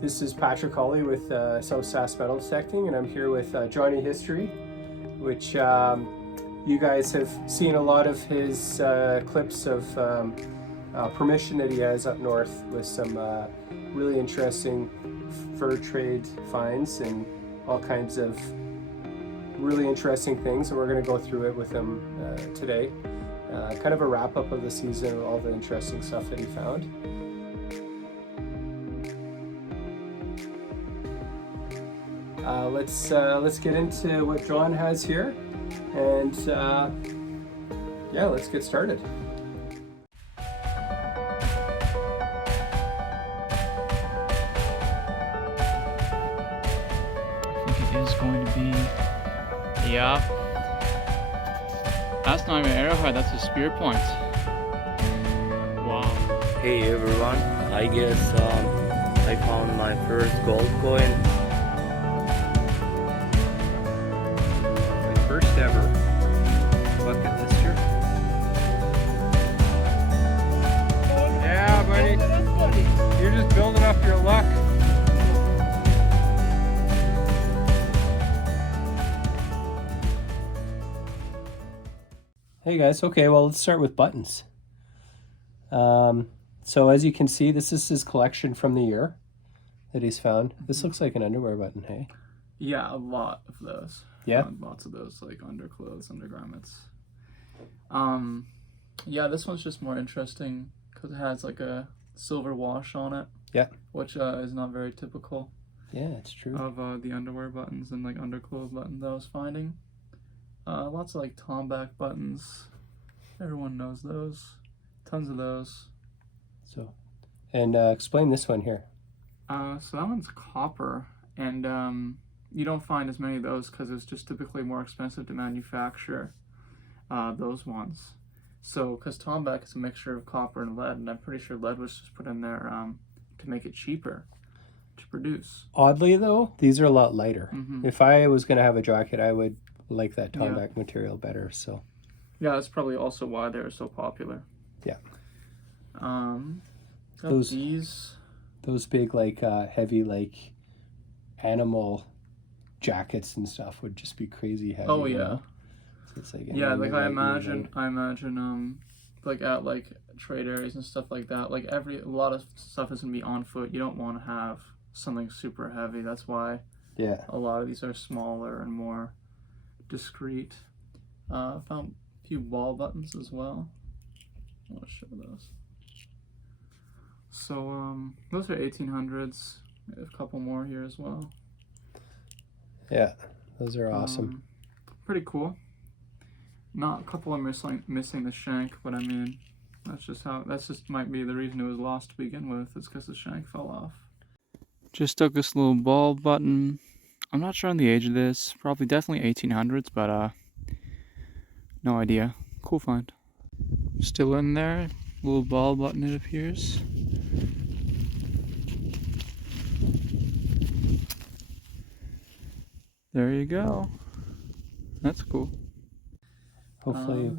This is Patrick Hawley with South Sask Metal Detecting, and I'm here with Jonny History, which you guys have seen a lot of his clips of permission that he has up north with some really interesting fur trade finds and all kinds of really interesting things, and we're going to go through it with him today. Kind of a wrap-up of the season of all the interesting stuff that he found. Let's get into what John has here, and yeah, let's get started. I think it is going to be, yeah, that's not even an arrowhead, that's a spear point. Wow. Hey everyone, I guess I found my first gold coin. My first ever bucket lister. Yeah, buddy. You're just building up your luck. Hey guys, okay, well let's start with buttons. So as you can see, this is his collection from the year that he's found. This looks like an underwear button, hey? Yeah, a lot of those. Yeah? Lots of those, like underclothes, undergarments. Yeah, this one's just more interesting because it has like a silver wash on it. Yeah. Which is not very typical. Yeah, it's true. Of the underwear buttons and like underclothes buttons that I was finding. Lots of like tomback buttons. Everyone knows those. Tons of those. So, and explain this one here. So that one's copper, and you don't find as many of those because it's just typically more expensive to manufacture those ones. So, because tomback is a mixture of copper and lead, and I'm pretty sure lead was just put in there to make it cheaper to produce. Oddly though, these are a lot lighter. Mm-hmm. If I was going to have a jacket, I would like that tomback material better, so. Yeah, that's probably also why they're so popular. Yeah. Those big like heavy like animal jackets and stuff would just be crazy heavy. Oh yeah. You know? So it's like yeah, like I imagine like at like trade areas and stuff like that, like a lot of stuff is gonna be on foot. You don't want to have something super heavy. That's why a lot of these are smaller and more discreet. Found a few ball buttons as well. I want to show those. So those are 1800s. We have a couple more here as well. Yeah, those are awesome. Pretty cool. Not a couple are missing the shank, but I mean, that's just might be the reason it was lost to begin with. It's because the shank fell off. Just took this little ball button. I'm not sure on the age of this. Probably definitely 1800s, but no idea. Cool find. Still in there. Little ball button, it appears. There you go. That's cool. Hopefully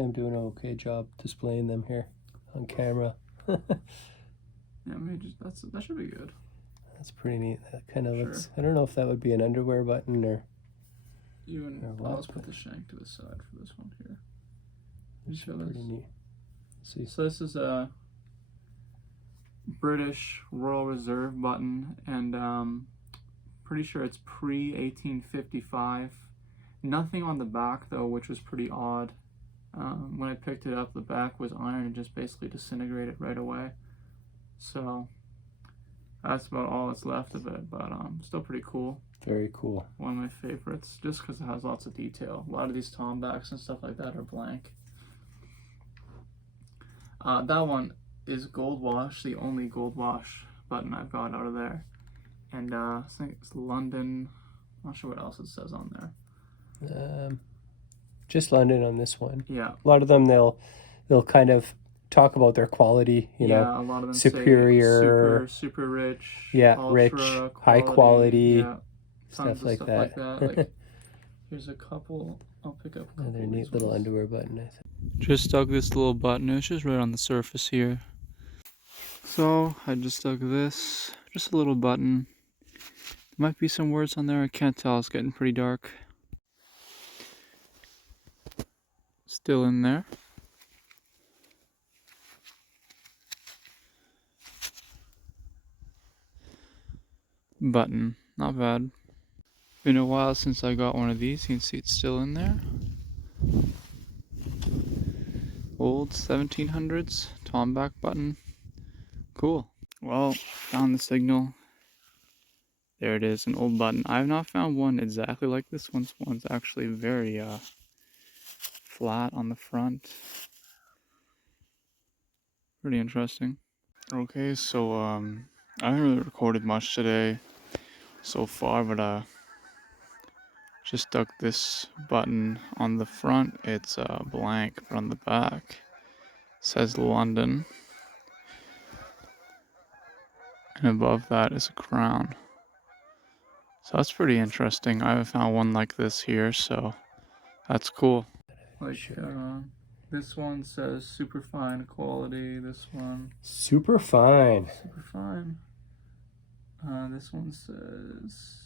I'm doing an okay job displaying them here on camera. Yeah, maybe that should be good. That's pretty neat. That kind of looks. I don't know if that would be an underwear button or. Let's put the shank to the side for this one here. It's pretty neat. See. So this is a British Royal Reserve button, and pretty sure it's pre-1855. Nothing on the back though, which was pretty odd. When I picked it up, the back was iron and just basically disintegrated right away. So that's about all that's left of it, but still pretty cool. Very cool. One of my favorites, just because it has lots of detail. A lot of these tombacks and stuff like that are blank. That one is gold wash, the only gold wash button I've got out of there. And I think it's London. I'm not sure what else it says on there. Just London on this one. Yeah. A lot of them they'll kind of talk about their quality, you know. A lot of them superior, say super rich. Yeah, ultra rich, quality, high quality, tons stuff like that. Like, here's a couple. I'll pick up a couple. Another neat little underwear button, I think. Just stuck this little button. It's just right on the surface here. So I just stuck this Just a little button. There might be some words on there. I can't tell. It's getting pretty dark. Still in there. Button. Not bad. Been a while since I got one of these. You can see it's still in there. Old 1700s. Tomback button. Cool. Well, found the signal. There it is, an old button. I have not found one exactly like this one. This one's actually very flat on the front. Pretty interesting. Okay, so I haven't really recorded much today so far, but just stuck this button on the front. It's blank, but on the back it says London. And above that is a crown. So that's pretty interesting. I haven't found one like this here, so that's cool. Like, this one says super fine quality. This one, Super fine. super fine. This one says,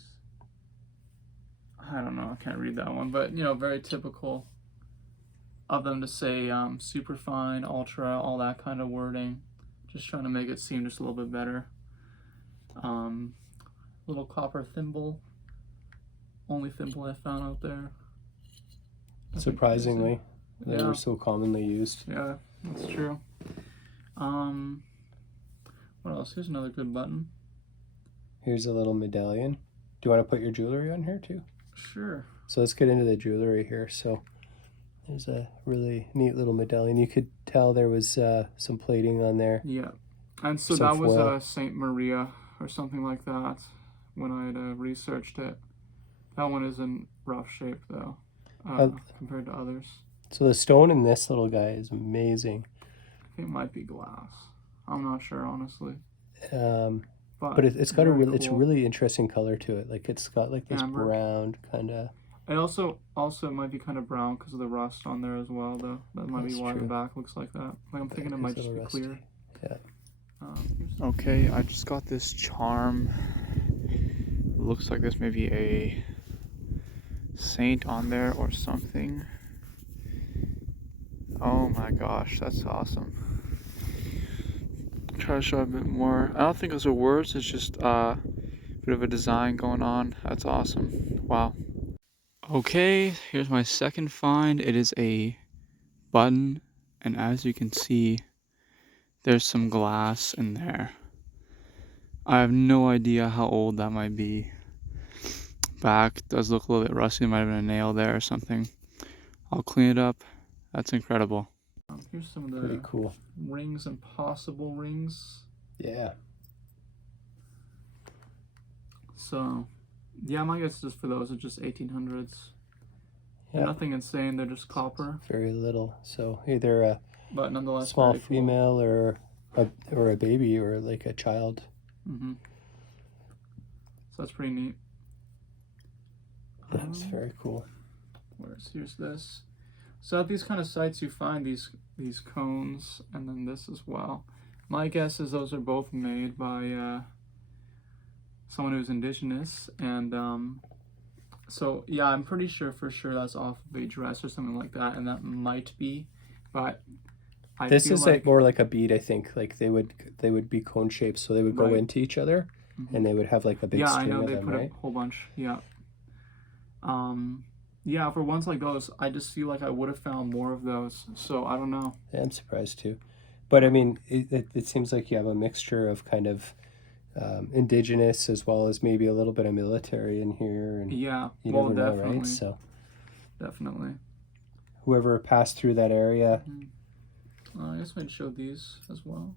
I don't know, I can't read that one, but you know, very typical of them to say super fine, ultra, all that kind of wording. Just trying to make it seem just a little bit better. Little copper thimble. Only thimble I found out there. Surprisingly, they Yeah. were so commonly used. Yeah, that's true. What else? Here's another good button. Here's a little medallion. Do you want to put your jewelry on here too? Sure. So let's get into the jewelry here. So there's a really neat little medallion. You could tell there was some plating on there. Yeah. And so Some that was foil. Saint Maria or something like that when I had researched it. That one is in rough shape though, compared to others. So the stone in this little guy is amazing. I think it might be glass. I'm not sure honestly. But it's got a very really, it's a cool. really interesting color to it. Like it's got like this Amber. brown kind of. It also it might be kind of brown because of the rust on there as well though. That might be That's why the true. back looks like that. Like I'm thinking it might just be clear. Yeah. Here's Okay, I just got this charm. Looks like there's maybe a saint on there or something. Oh my gosh, that's awesome. Try to show a bit more. I don't think those are words, it's just a bit of a design going on. That's awesome. Wow. Okay, here's my second find. It is a button, and as you can see, there's some glass in there. I have no idea how old that might be. Back does look a little bit rusty. Might have been a nail there or something. I'll clean it up. That's incredible. here's some of Pretty the cool. rings and possible rings. Yeah. So, yeah, my guess is for those are just 1800s. Yeah. Nothing insane. They're just copper, Very little. So either a but nonetheless small very cool. female or a baby or like a child. Mm-hmm. So that's pretty neat. That's very cool. Here's this. So at these kind of sites, you find these cones, and then this as well. My guess is those are both made by someone who's indigenous, and so yeah, I'm pretty sure for sure that's off of a dress or something like that, and that might be, but This feel is like more like a bead, I think. Like they would be cone shaped, so they would go Right. into each other, and they would have like a big yeah, I string know of they them, put right? a whole bunch. Yeah. Yeah, for ones like those, I just feel like I would have found more of those. So I don't know. Yeah, I'm surprised too. But I mean, it seems like you have a mixture of kind of indigenous as well as maybe a little bit of military in here, and Yeah, you well, never know, definitely, right? So definitely. whoever passed through that area, I guess I'd show these as well.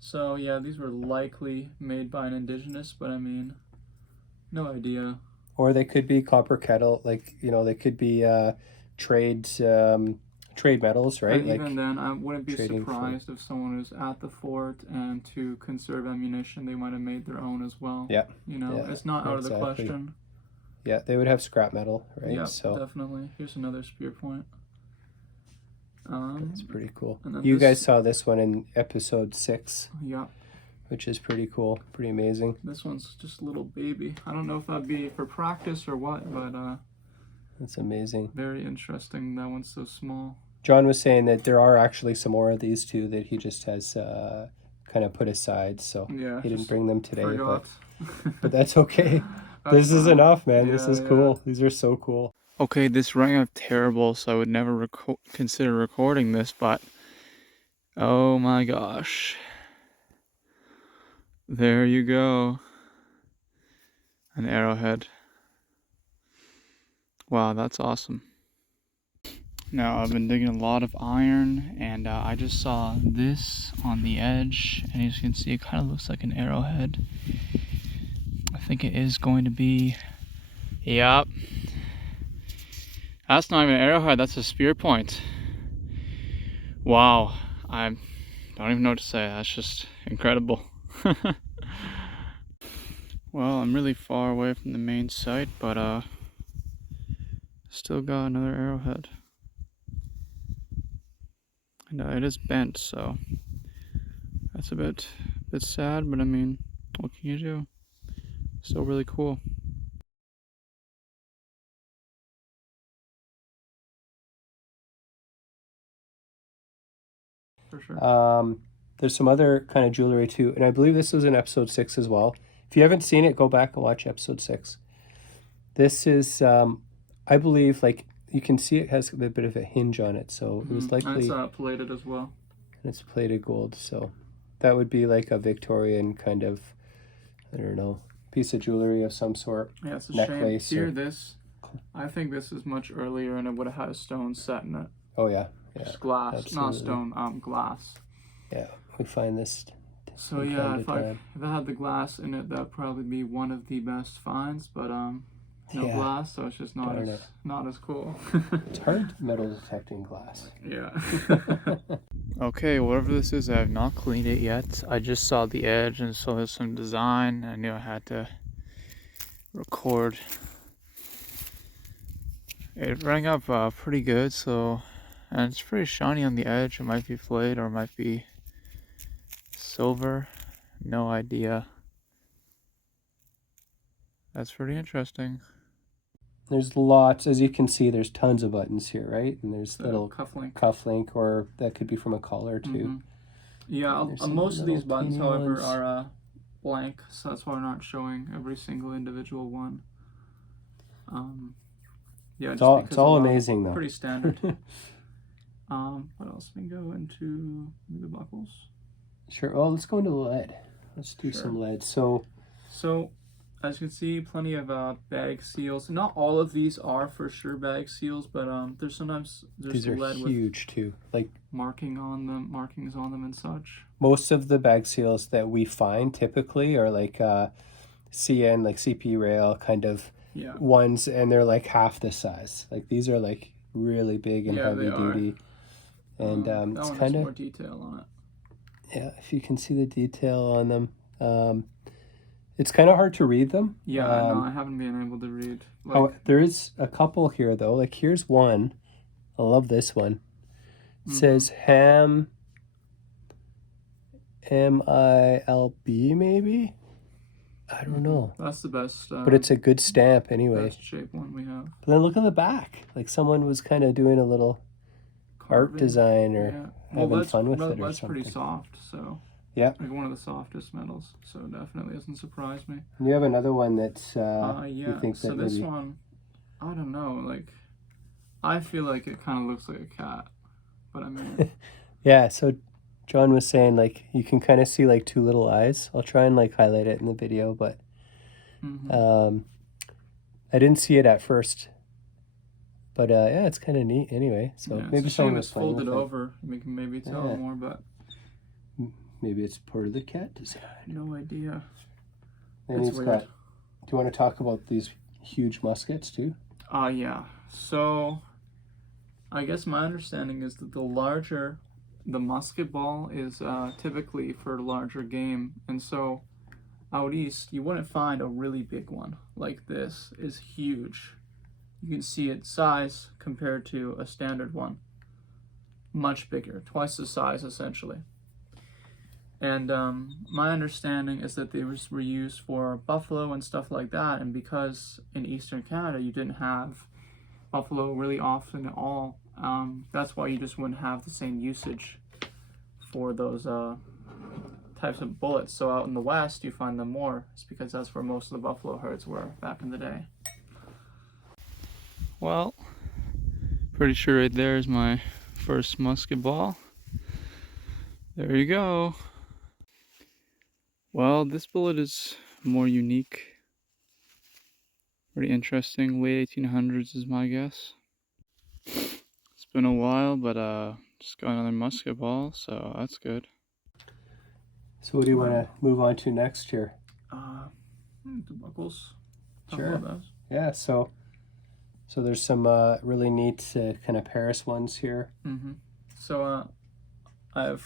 So yeah, these were likely made by an indigenous, but I mean, no idea. or they could be copper kettle, like they could be trade metals, right? And Like even then, I wouldn't be trading for- surprised if someone was at the fort and to conserve ammunition, they might have made their own as well. Yeah. You know, Yeah, it's not out of the exactly. question. yeah, they would have scrap metal, right? Yeah, So definitely. Here's another spear point. that's pretty cool. and then You this- guys saw this one in episode 6. Yeah. which is pretty cool, pretty amazing. This one's just a little baby. I don't know if that'd be for practice or what, but That's amazing. very interesting. That one's so small. John was saying that there are actually some more of these too that he just has kind of put aside, so Yeah, he didn't bring them today. forgot. But that's okay. That's This is fine. enough, man. This Yeah, is yeah. cool. These are so cool. Okay, this rang out terrible, so I would never consider recording this, but oh my gosh. There you go. An arrowhead. Wow, that's awesome. Now, I've been digging a lot of iron, and I just saw this on the edge, and as you can see, it kind of looks like an arrowhead. I think it is going to be, yep. That's not even an arrowhead, that's a spear point. Wow, I don't even know what to say, that's just incredible. Well, I'm really far away from the main site, but still got another arrowhead. And it is bent, so that's a bit sad, but I mean, what can you do? Still really cool. For sure. There's some other kind of jewelry too, and I believe this was in episode 6 as well. If you haven't seen it, go back and watch episode 6. This is, I believe, like you can see it has a bit of a hinge on it, so it was likely. And it's plated as well. And it's plated gold, so that would be like a Victorian kind of, I don't know, piece of jewelry of some sort. Yeah, it's a necklace shame. Here, or- this, I think this is much earlier, and it would have had a stone set in it. Oh yeah, yeah, Just glass, not absolutely. stone, glass. yeah. We find this. So from yeah, time if to I time. had the glass in it, that'd probably be one of the best finds. But no Yeah. glass, so it's just not Darn as it. not as cool. It's hard metal detecting glass. Yeah. Okay, whatever this is, I have not cleaned it yet. I just saw the edge and saw there's some design. I knew I had to record. It rang up pretty good, so, and it's pretty shiny on the edge. It might be flayed or it might be silver. No idea. That's pretty interesting. There's lots, as you can see, there's tons of buttons here, right? And there's The little cufflink. cufflink, or that could be from a collar too. Mhm. Yeah, There's some most of these little buttons, teeny however, ones. are blank, so that's why we're not showing every single individual one. Yeah, It's all because a lot- amazing though. Pretty standard. What else? We go into the buckles. Sure. Oh, let's go into lead. Let's do Sure. some lead. So So, as you can see, plenty of bag seals. Not all of these are for sure bag seals, but there's sometimes these are lead with huge too. Like markings on them and such. most of the bag seals that we find typically are like CN, like CP rail kind of Yeah. ones, and they're like half the size. Like these are like really big and Yeah, heavy they are. duty. And that it's one kind has of, more detail on it. yeah, if you can see the detail on them. It's kind of hard to read them. Yeah, no, I haven't been able to read. Like, There is a couple here though. Like here's one. I love this one. It says Ham, MILB maybe? I don't know. that's the best. But it's a good stamp anyway. best shape one we have. But then look at the back. Like someone was kind of doing a little art Carving. design or Yeah. having that's, fun with that- it or that's pretty something. soft, so. Yeah. Like one of the softest metals, so definitely doesn't surprise me. And you have another one that's you Yeah, think so that this maybe one, I don't know, like, I feel like it kind of looks like a cat, but I mean, yeah, so John was saying like you can kind of see like two little eyes. I'll try and like highlight it in the video, but I didn't see it at first. But yeah, it's kind of neat anyway. So yeah, maybe it's a someone shame was it's playing folded with it. over. We can maybe tell Yeah. more, but Maybe it's part of the cat design. no idea. And It's he's weird. got. Do you want to talk about these huge muskets too? Yeah. So, I guess my understanding is that the larger the musket ball is typically for larger game, and so out east you wouldn't find a really big one like this. Is huge. You can see its size compared to a standard one. Much bigger, twice the size essentially. And my understanding is that they were used for buffalo and stuff like that. And because in Eastern Canada you didn't have buffalo really often at all, that's why you just wouldn't have the same usage for those types of bullets. So out in the West you find them more. It's because that's where most of the buffalo herds were back in the day. Well, pretty sure right there is my first musket ball. There you go. Well, this bullet is more unique. Pretty interesting. Late 1800s is my guess. It's been a while, but just got another musket ball, so that's good. So what do you want to move on to next here? The buckles. Sure. Yeah, so there's some really neat kind of Paris ones here. So I have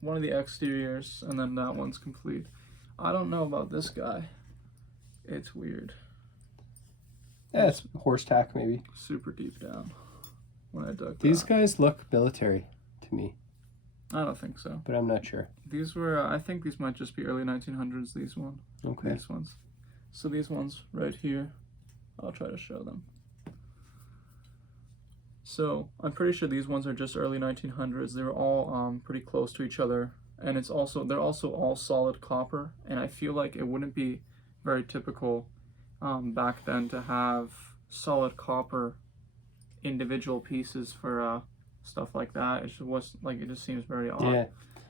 one of the exteriors, and then that one's complete. I don't know about this guy. It's weird. Yeah, it's horse tack maybe. Super deep down. When I dug These guys look military to me. I don't think so. But I'm not sure. These were, I think these might just be early 1900s, these ones. Okay. These ones. So these ones right here, I'll try to show them. So I'm pretty sure these ones are just early 1900s. They were all pretty close to each other. And they're also all solid copper. And I feel like it wouldn't be very typical back then to have solid copper individual pieces for stuff like that. It just seems very odd. Yeah.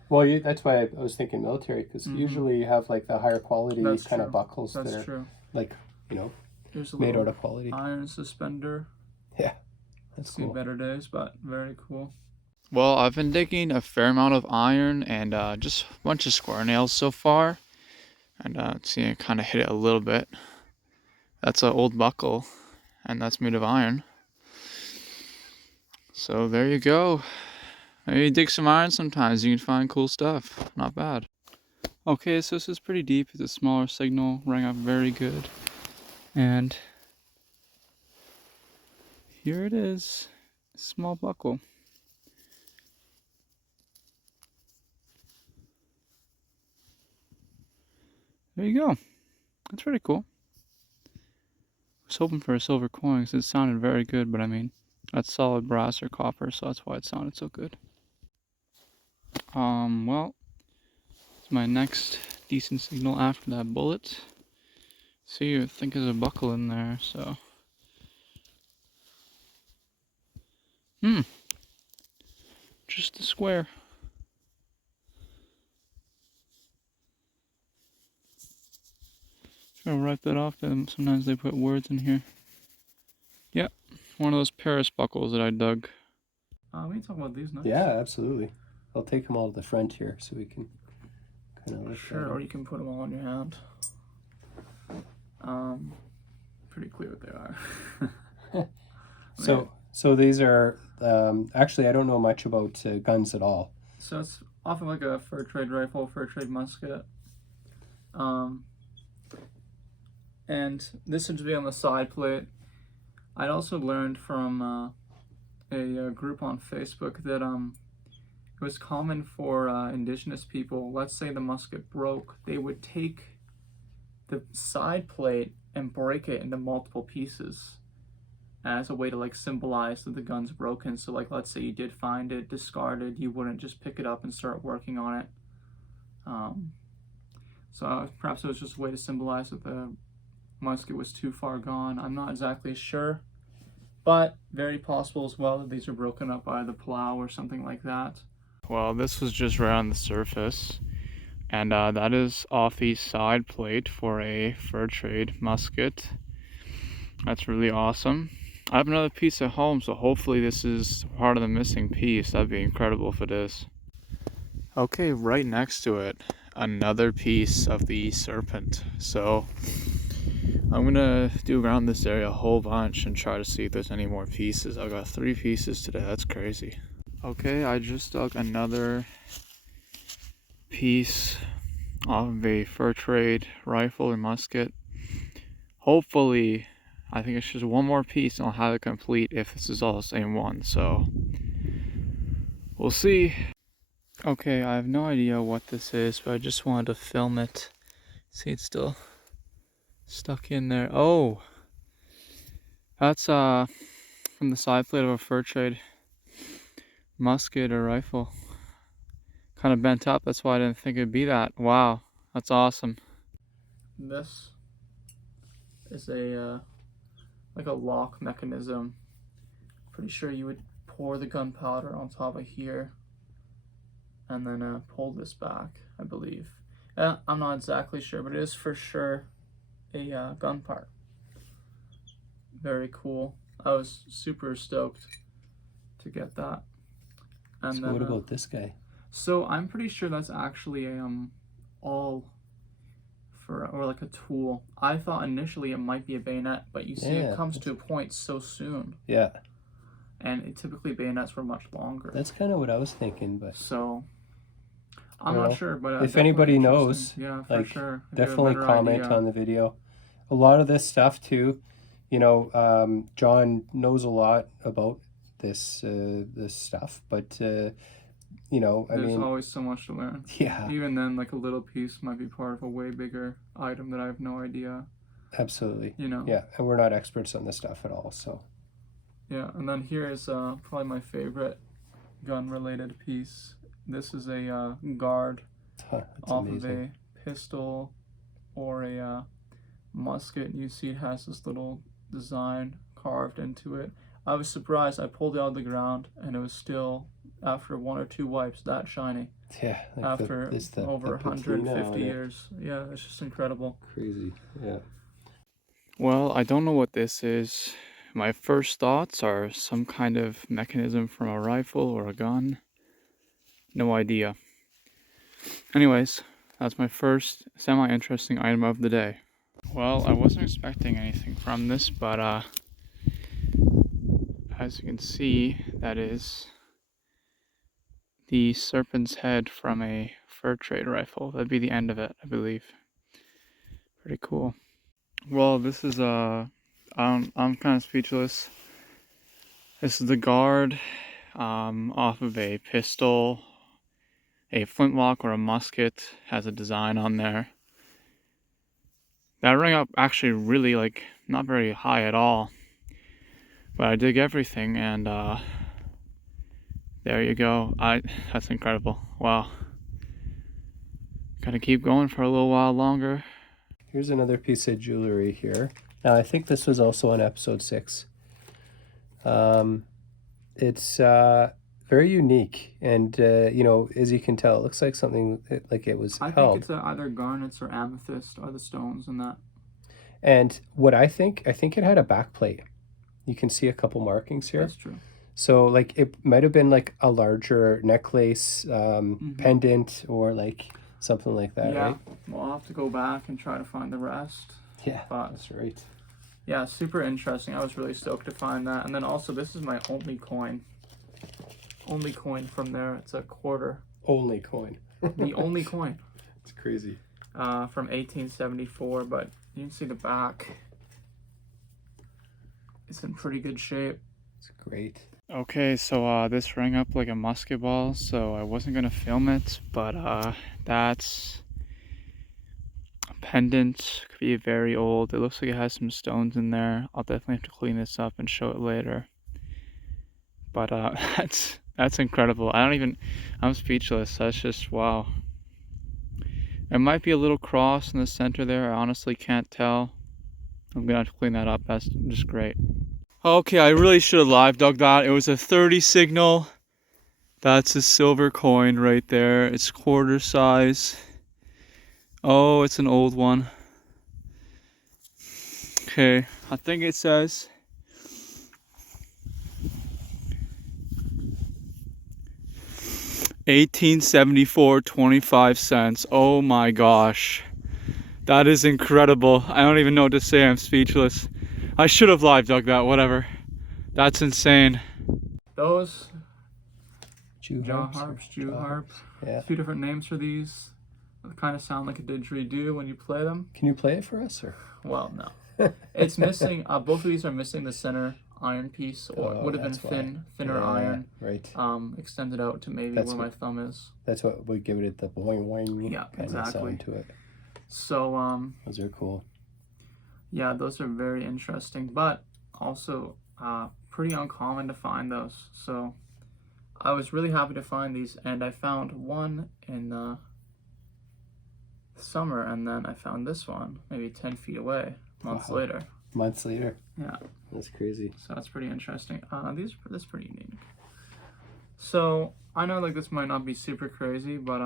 Well, that's why I was thinking military, because usually you have like the higher quality kind of buckles that are true. Like, you know, here's a made out of quality. Iron suspender. Yeah, that's seen cool. better days, but very cool. Well, I've been digging a fair amount of iron and just a bunch of square nails so far. And see, I kind of hit it a little bit. That's an old buckle, and that's made of iron. So there you go. Maybe dig some iron sometimes, you can find cool stuff. Not bad. Okay, so this is pretty deep. It's a smaller signal, rang out very good. And here it is, a small buckle. There you go. That's pretty cool. I was hoping for a silver coin because it sounded very good, but I mean, that's solid brass or copper, so that's why it sounded so good. Well, it's my next decent signal after that bullet. See, I think there's a buckle in there, so. Just a square. I'll write that off, then sometimes they put words in here. Yep, one of those Paris buckles that I dug. We can talk about these next. Yeah, absolutely. I'll take them all to the front here so we can kind of look at them. Or you can put them all on your hand. Pretty clear what they are. So these are, actually I don't know much about guns at all. So it's often like a fur trade rifle, fur trade musket. And this would be on the side plate. I'd also learned from a group on Facebook that it was common for indigenous people, let's say the musket broke, they would take the side plate and break it into multiple pieces as a way to like symbolize that the gun's broken. So like, let's say you did find it discarded, you wouldn't just pick it up and start working on it. So perhaps it was just a way to symbolize that the musket was too far gone. I'm not exactly sure, but very possible as well that these are broken up by the plow or something like that. Well, this was just right on the surface, and that is off the side plate for a fur trade musket. That's really awesome. I have another piece at home, so hopefully this is part of the missing piece. That'd be incredible if it is. Okay, right next to it, another piece of the serpent. So I'm gonna do around this area a whole bunch and try to see if there's any more pieces. I've got 3 pieces today, that's crazy. Okay, I just dug another piece of a fur trade rifle or musket. Hopefully, I think it's just one more piece and I'll have it complete if this is all the same one, so we'll see. Okay, I have no idea what this is, but I just wanted to film it. See, it's still stuck in there. Oh, that's from the side plate of a fur trade musket or rifle. Kind of bent up, that's why I didn't think it'd be that. Wow, that's awesome. This is a like a lock mechanism. Pretty sure you would pour the gunpowder on top of here and then pull this back, I believe. I'm not exactly sure, but it is for sure a gun part. Very cool. I was super stoked to get that. And So then, what about this guy? So I'm pretty sure that's actually a all for, or like a tool. I thought initially it might be a bayonet, but you see it comes to a point so soon. Yeah. And typically bayonets were much longer. That's kind of what I was thinking, but so I'm not sure, but if anybody knows, yeah, for like, sure. definitely comment on the video. A lot of this stuff too, you know, John knows a lot about this this stuff, but you know, I There's mean, always so much to learn. Yeah, Even then, like a little piece might be part of a way bigger item that I have no idea. absolutely. You know. Yeah, and we're not experts on this stuff at all, so. Yeah, and then here is probably my favorite gun-related piece. This is a guard off amazing. of a pistol or a musket. You see it has this little design carved into it. I was surprised. I pulled it out of the ground and it was still, after 1 or 2 wipes, that shiny. Yeah, like After over 150 years. Yeah, it's just incredible. Crazy, yeah. Well, I don't know what this is. My first thoughts are some kind of mechanism from a rifle or a gun. No idea. Anyways, that's my first semi-interesting item of the day. Well, I wasn't expecting anything from this, but as you can see, that is the serpent's head from a fur trade rifle. That'd be the end of it, I believe. Pretty cool. Well, this is I'm kind of speechless. This is the guard off of a pistol, a flintlock or a musket. Has a design on there. That rang up actually really, like, not very high at all, but I dig everything, and there you go. That's incredible. Wow. Gotta keep going for a little while longer. Here's another piece of jewelry here. Now, I think this was also on episode 6. It's very unique, and you know, as you can tell, it looks like something like it was held. I think it's either garnets or amethyst are the stones in that. And what I think it had a back plate. You can see a couple markings here. That's true. So like it might have been like a larger necklace, pendant, or like something like that, right? We'll have to go back and try to find the rest. Yeah, but that's right. Yeah, super interesting. I was really stoked to find that. And then also, this is my only coin. Only coin from there. It's a quarter. Only coin. The only coin. It's crazy. From 1874, but you can see the back. It's in pretty good shape. It's great. Okay, so this rang up like a musket ball, so I wasn't gonna film it, but that's a pendant. Could be very old. It looks like it has some stones in there. I'll definitely have to clean this up and show it later. But that's incredible. I'm speechless. That's just wow. It might be a little cross in the center there. I honestly can't tell. I'm gonna have to clean that up. That's just great. Okay, I really should have live dug that. It was a 30 signal. That's a silver coin right there. It's quarter size. Oh, it's an old one. Okay, I think it says 1874, 25 cents. Oh my gosh. That is incredible. I don't even know what to say. I'm speechless. I should have live dug that, whatever. That's insane. Those Jew harps. Yeah. A few different names for these. They kind of sound like a didgeridoo when you play them. Can you play it for us, or? Well, no. It's missing. Both of these are missing the center iron piece, or it would have been that's why. thinner iron, Right. extended out to maybe That's where my what- thumb is. That's what would give it the boing boing Yeah, kind of exactly. sound to it. So Those are cool. yeah, those are very interesting, but also pretty uncommon to find those. So I was really happy to find these, and I found one in summer, and then I found this one maybe 10 feet away months Wow. later. Months later. Yeah, That's this so that's pretty interesting. That's pretty unique. So I know like this might not be super crazy, but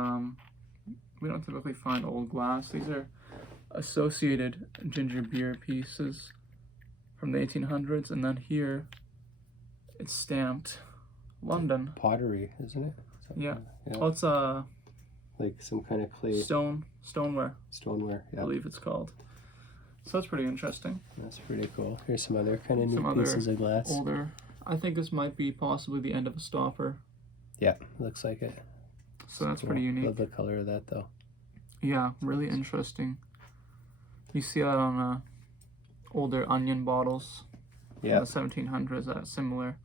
we don't typically find old glass. These are associated ginger beer pieces from the 1800s, and then here it's stamped London. pottery, isn't it? Yeah. Yeah. Oh, it's Like some kind of clay stoneware, stoneware. I Yeah. believe it's called. So that's pretty interesting. That's pretty cool. Here's some other kind of Some neat other pieces of glass. Older. I think this might be possibly the end of a stopper. Yeah, looks like it. So that's Cool. pretty unique. Love the color of that though. Yeah, really interesting. You see that on older onion bottles Yeah, from the 1700s, that similar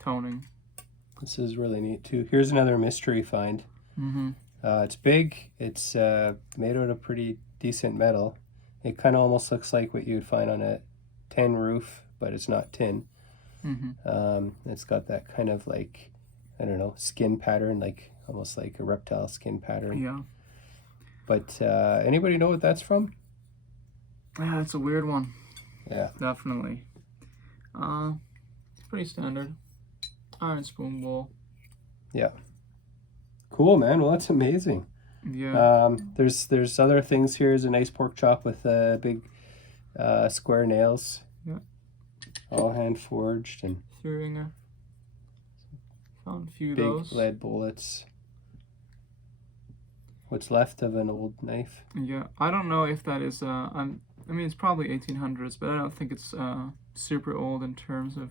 toning. this is really neat too. Here's another mystery find. Mm-hmm. It's big. It's made out of pretty decent metal. It kind of almost looks like what you'd find on a tin roof, but it's not tin. Mm-hmm. It's got that kind of like, I don't know, skin pattern, like almost like a reptile skin pattern. Yeah. But anybody know what that's from? Yeah, it's a weird one. Yeah. Definitely. It's pretty standard. Iron spoon bowl. Yeah. Cool, man. Well, that's amazing. Yeah. There's other things here. There's a nice pork chop with big square nails. Yeah. All hand forged and Thuringer. Found a few of big those. lead bullets. What's left of an old knife. Yeah. I don't know if that is I mean it's probably 1800s, but I don't think it's super old in terms of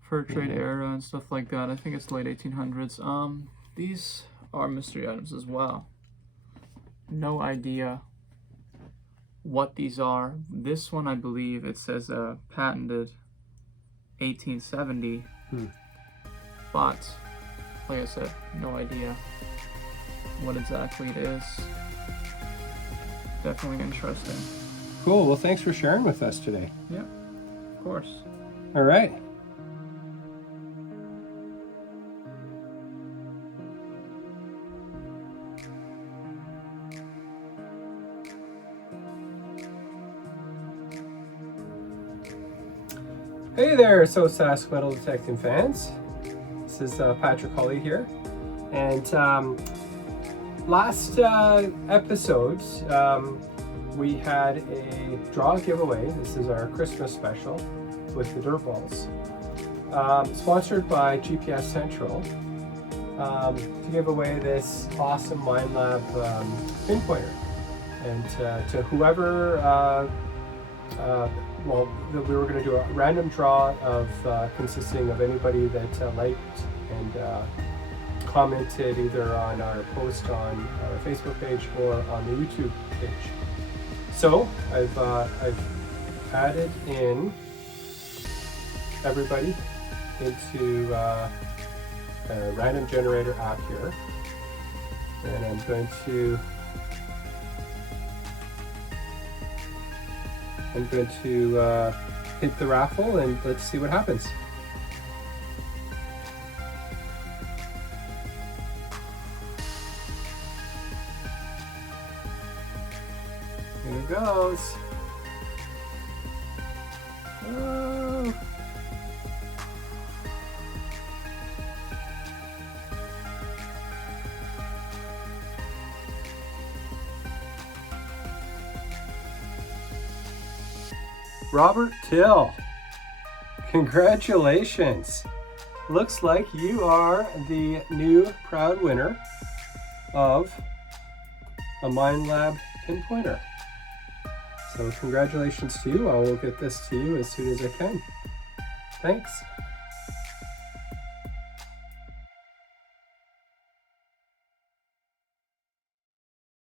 fur trade era and stuff like that. I think it's late 1800s. These are mystery items as well. No idea what these are. This one, I believe, it says patented 1870. But, like I said, no idea what exactly it is. Definitely interesting. Cool. Well, thanks for sharing with us today. Yeah, of course. All right. Hey there, South Sask Metal Detecting fans. This is Patrick Hawley here. And last episode, we had a draw giveaway. This is our Christmas special with the dirt balls. Sponsored by GPS Central to give away this awesome MindLab pinpointer. And to whoever well, we were going to do a random draw of consisting of anybody that liked and commented either on our post on our Facebook page or on the YouTube page. So I've added in everybody into a random generator app here, and I'm going to hit the raffle and let's see what happens. Here it goes. Oh. Robert Till, congratulations. Looks like you are the new proud winner of a MindLab pinpointer. So congratulations to you. I will get this to you as soon as I can. Thanks.